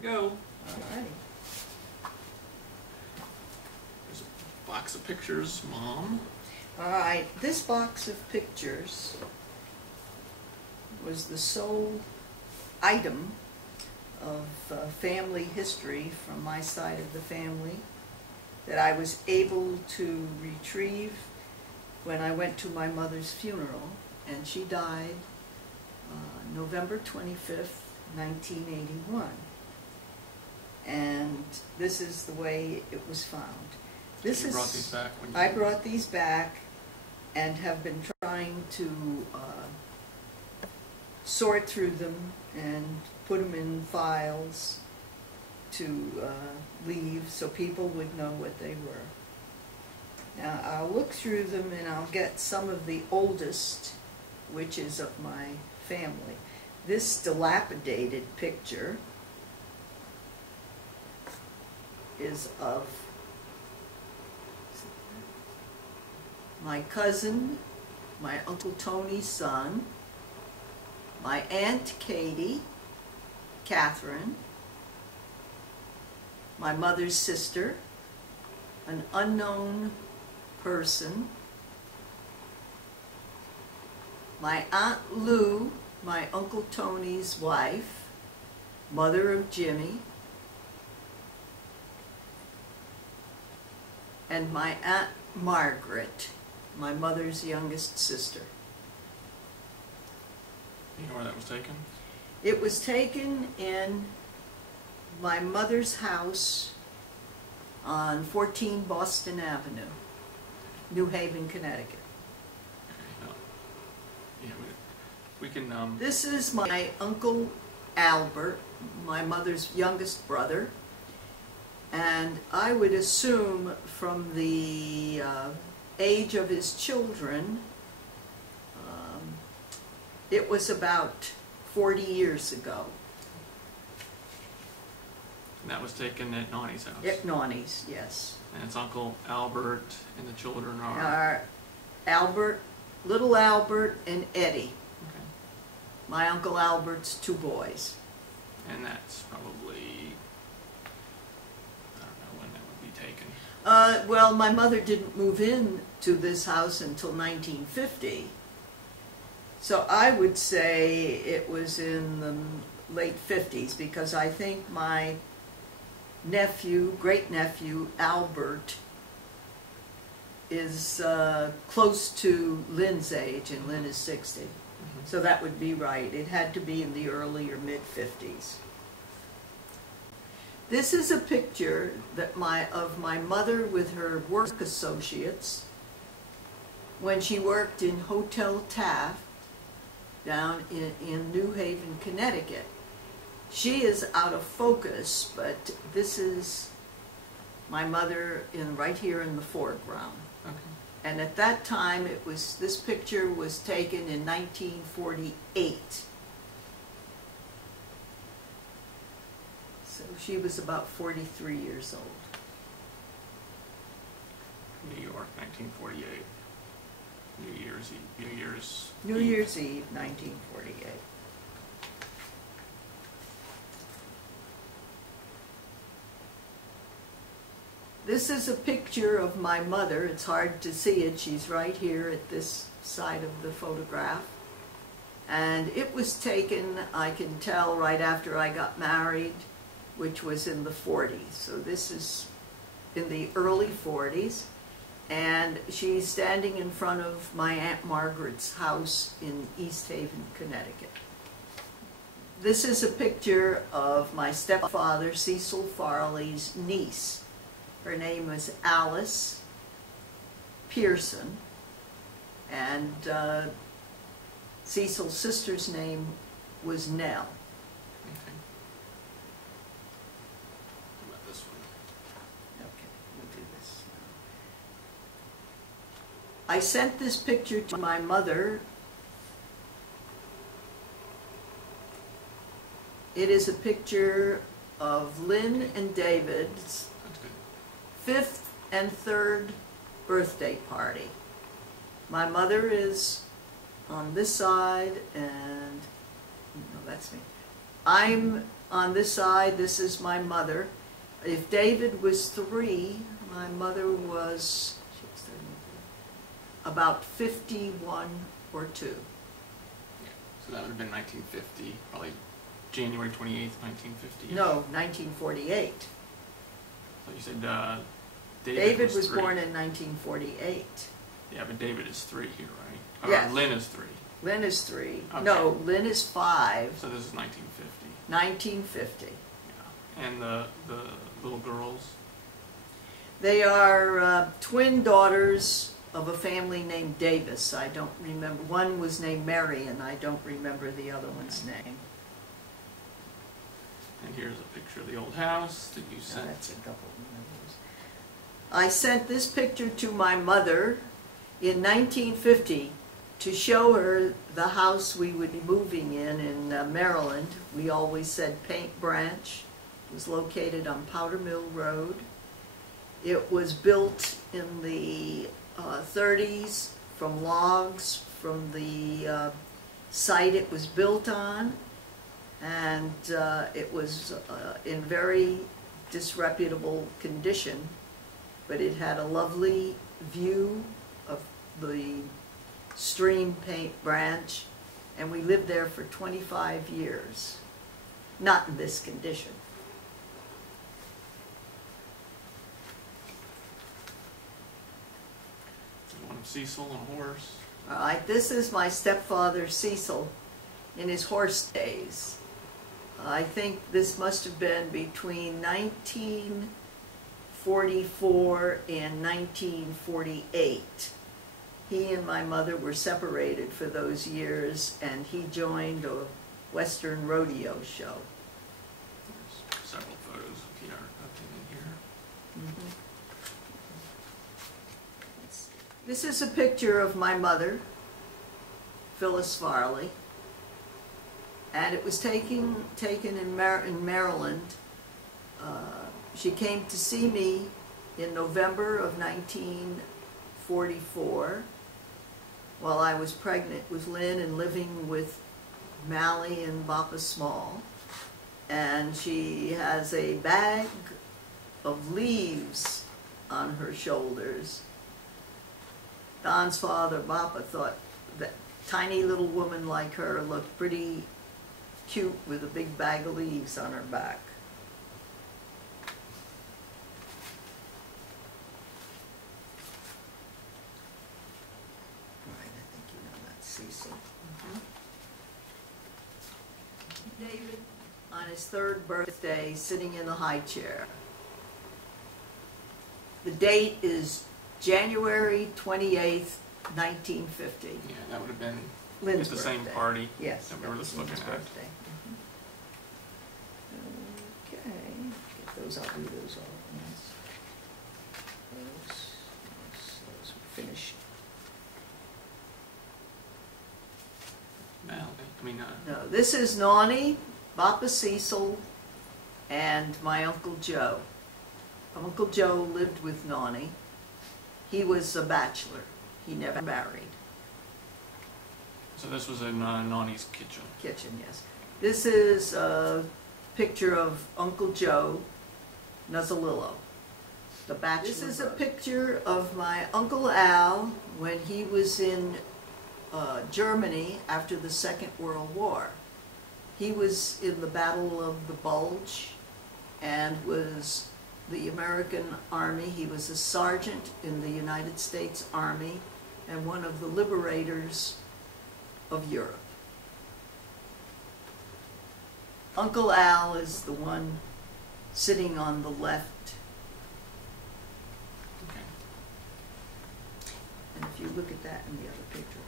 we go. Alrighty. There's a box of pictures, Mom. Alright, this box of pictures was the sole item of family history from my side of the family that I was able to retrieve when I went to my mother's funeral, and she died November 25th, 1981. And this is the way it was found. This You is, brought these back when you... I brought these back and have been trying to sort through them and put them in files to leave so people would know what they were. Now I'll look through them and I'll get some of the oldest, which is of my family. This dilapidated picture is of my cousin, my Uncle Tony's son, my Aunt Katie, Catherine, my mother's sister, an unknown person, my Aunt Lou, my Uncle Tony's wife, mother of Jimmy, and my Aunt Margaret, my mother's youngest sister. You know where that was taken? It was taken in my mother's house on 14 Boston Avenue, New Haven, Connecticut. Yeah, we can... This is my Uncle Albert, my mother's youngest brother, and I would assume from the age of his children, it was about 40 years ago. And that was taken at Nani's house? At Nani's, yes. And it's Uncle Albert and the children are... Albert, little Albert, and Eddie. Okay. My Uncle Albert's two boys. And that's probably... I don't know when that would be taken. Well, my mother didn't move in to this house until 1950. So I would say it was in the late 50s, because I think my nephew, great-nephew, Albert, is close to Lynn's age, and Lynn is 60. Mm-hmm. So that would be right. It had to be in the early or mid-50s. This is a picture that of my mother with her work associates when she worked in Hotel Taft down in New Haven, Connecticut. She is out of focus, but this is my mother right here in the foreground. Okay. And at that time, this picture was taken in 1948. So she was about 43 years old. New York, 1948. New Year's Eve. New Year's Eve, 1948. This is a picture of my mother. It's hard to see it. She's right here at this side of the photograph. And it was taken, I can tell, right after I got married, which was in the 40s. So this is in the early 40s. And she's standing in front of my Aunt Margaret's house in East Haven, Connecticut. This is a picture of my stepfather, Cecil Farley's niece. Her name was Alice Pearson, and Cecil's sister's name was Nell. Okay. How about this one? Okay, we'll do this now. I sent this picture to my mother. It is a picture of Lynn and David's 5th and 3rd birthday party. My mother is on this side, and no, that's me. I'm on this side, this is my mother. If David was 3, my mother was about 51 or 2. Yeah. So that would have been 1950, probably January 28th, 1950. No, 1948. So you said David was 3. born in 1948. Yeah, but David is 3 here, right? Yes. Lynn is 3. Lynn is 3. Okay. No, Lynn is 5. So this is 1950. 1950. Yeah. And the little girls? They are twin daughters of a family named Davis. I don't remember. One was named Mary, and I don't remember the other one's name. And here's a picture of the old house that you sent. That's a couple of numbers. I sent this picture to my mother in 1950 to show her the house we would be moving in Maryland. We always said Paint Branch. It was located on Powder Mill Road. It was built in the 30s from logs from the site it was built on, and it was in very disreputable condition, but it had a lovely view of the stream Paint Branch, and we lived there for 25 years. Not in this condition. One of Cecil on a horse. All right, this is my stepfather Cecil in his horse days. I think this must have been between 1944 and 1948. He and my mother were separated for those years, and he joined a Western rodeo show. There's several photos of him in here. Mm-hmm. This is a picture of my mother, Phyllis Farley, and it was taken in Maryland. She came to see me in November of 1944 while I was pregnant with Lynn and living with Mally and Papa Small. And she has a bag of leaves on her shoulders. Don's father, Papa, thought that tiny little woman like her looked pretty cute with a big bag of leaves on her back. Right, I think you know that's Cecil. David, on his 3rd birthday, sitting in the high chair. The date is January 28th, 1950. Yeah, that would have been Lynn's at the same birthday. party Yes, that we were that was just looking Lynn's at. birthday. Okay, get those, I'll do those all at once. Those will finish. No, this is Nonnie, Papa Cecil, and my Uncle Joe. Uncle Joe lived with Nonnie. He was a bachelor. He never married. So this was in Nonnie's kitchen. Kitchen, yes. This is a picture of Uncle Joe Nuzzolillo, the bachelor. This is a picture of my Uncle Al when he was in Germany after the Second World War. He was in the Battle of the Bulge and was the American Army. He was a sergeant in the United States Army and one of the liberators of Europe. Uncle Al is the one sitting on the left. Okay. And if you look at that in the other picture,